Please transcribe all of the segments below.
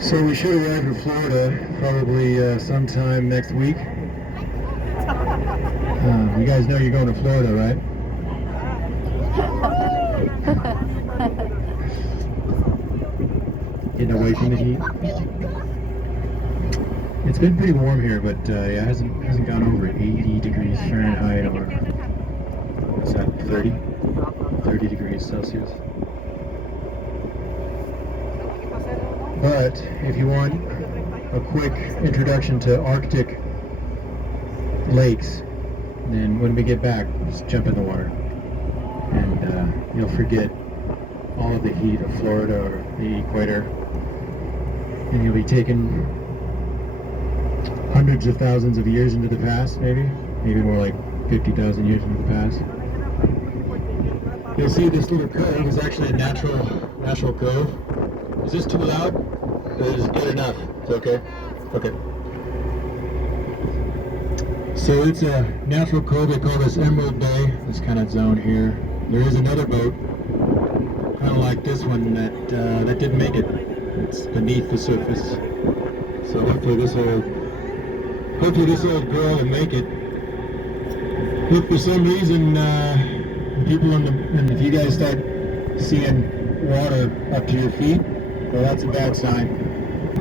So we should arrive in Florida probably sometime next week. You guys know you're going to Florida, right? Getting away from the heat. It's been pretty warm here, but yeah, it hasn't gone over 80 degrees Fahrenheit or what's that, 30 degrees Celsius. But if you want a quick introduction to Arctic lakes, then when we get back, just jump in the water, and you'll forget all of the heat of Florida or the equator, and you'll be taken hundreds of thousands of years into the past, maybe more like 50,000 years into the past. You'll see this little cove is actually a natural cove. Is this too loud? Is it good enough? It's okay? Okay. So it's a natural cove. They call this Emerald Bay, this kind of zone here. There is another boat, kind of like this one, that didn't make it. It's beneath the surface. So hopefully this old girl will make it. If for some reason people if you guys start seeing water up to your feet, well, that's a bad sign.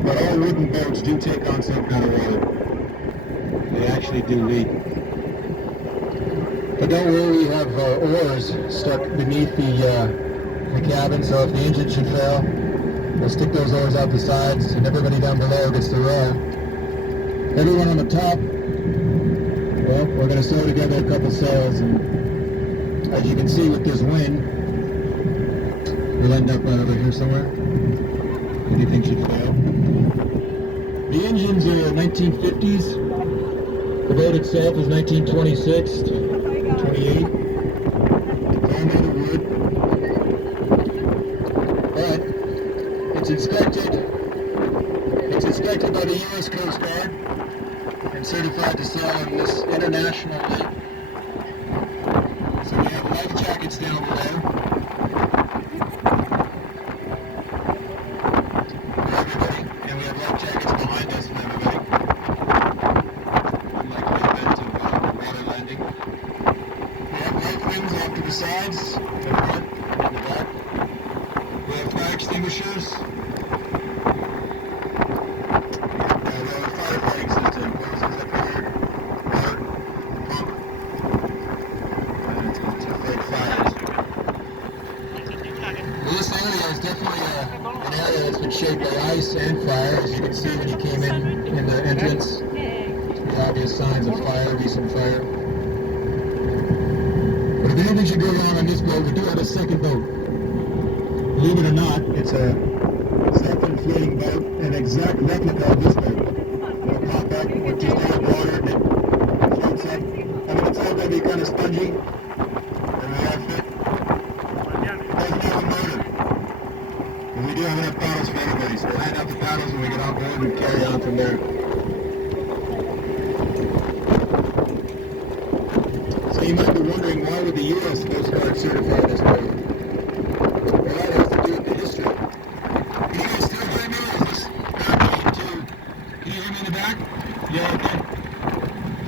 But all wooden boats do take on some kind of water. They actually do leak. But don't worry, we have oars stuck beneath the cabin, so if the engine should fail, we'll stick those oars out the sides, and everybody down below gets to row. Everyone on the top, well, we're going to sew together a couple sails, and as you can see with this wind, we'll end up over here somewhere. What do you think should fail? The engines are 1950s. The boat itself is 1926, 28. All made of wood. But it's inspected by the U.S. Coast Guard and certified to sail on this international lake. So we have life jackets down below. Sides, to the front, and the back. We have fire extinguishers. We have a firefighting system. Hoses up here. Water, pump. To fight fires. Well, this area is definitely an area that's been shaped by ice and fire. As you can see when you came in the entrance, the obvious signs of fire, recent fire. If anything should go wrong on this boat, we do have a second boat. Believe it or not, it's a self-inflating boat, an exact replica of this boat. It'll pop up with just add water and it floats up. I mean, it's all going to be kind of spongy. And the outfit doesn't have a motor. And we do have enough paddles for everybody, so we'll hand out the paddles when we get on board and carry on from there. So you might be wondering, why would the U.S. Coast Guard certify this boat? Well, that has to do with the history. Can you guys still hear me? Is this happening too? Can you hear me in the back? Yeah, okay.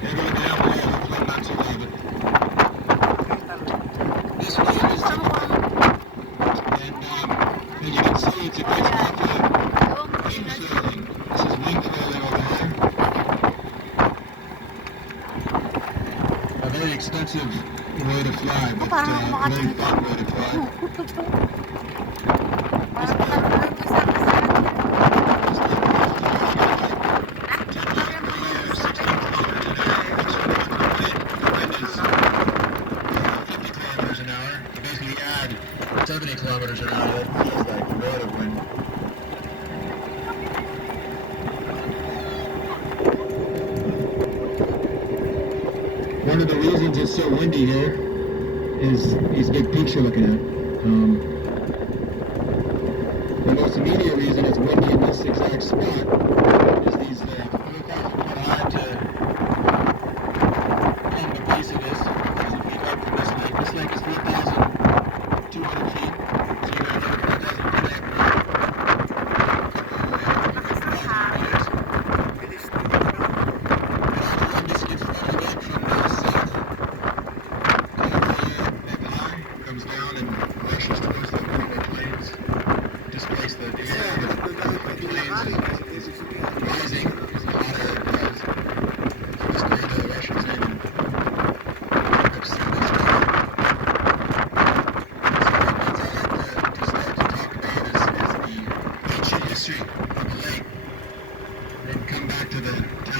Yeah, going down below. Hopefully I'm not too loud. This wave is typical. And as you can see, it's a great spot for wing sailing. This is wing sailing over here. A very expensive way to fly, but a very fun way to fly. Kilometers an hour. You basically add 70 kilometers an hour. That feels like a lot of wind. One of the reasons it's so windy here is these big peaks you're looking at. The most immediate reason it's windy in this exact spot is these 4,000 foot high to on the base of this. If you look up from this lake is 4,200 feet. So you got another 4,000 feet up.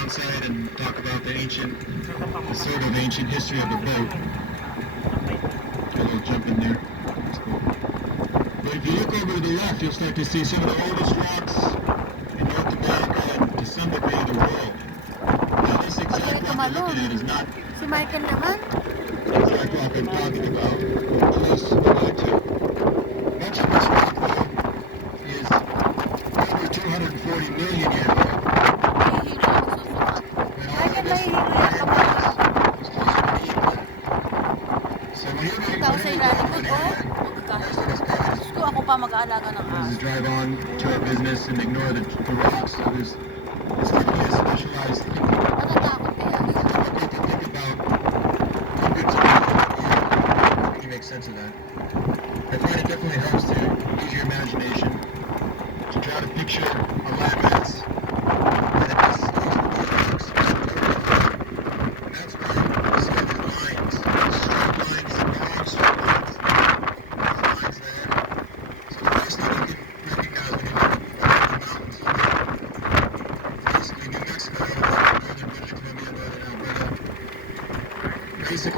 inside and talk about the sort of ancient history of the boat. A little jump in there. That's cool. But if you look over to the left, you'll start to see some of the oldest rocks in North America and to some degree the world. Now this exact rock you're looking at is not Si Michael naman. the exact rock I'm talking about. Close to that too. Much of this rock though is over 240 million years old. Nahihilo ako susukat. And all Michael, of this nahihilo yan iron kapag mass was closer to the equator. So whenever kita ko sa you ilalim go doon, to an oh. area, Magkakaroon. most of us guys Gusto ako pa mag-aalaga ng let's aso. just drive on to our business and ignore the rocks. So it's definitely a specialized thing. Natatakot kaya. It's difficult to think about hundreds of years ago. You make sense of that. I find it definitely helps to use your imagination to try to picture a landmass that is rocks. And that's why you see these lines, straight lines, long straight lines. These lines there. So the first thing you can recognize when you look at the mountains, basically New Mexico, northern British Columbia, northern Alberta, basically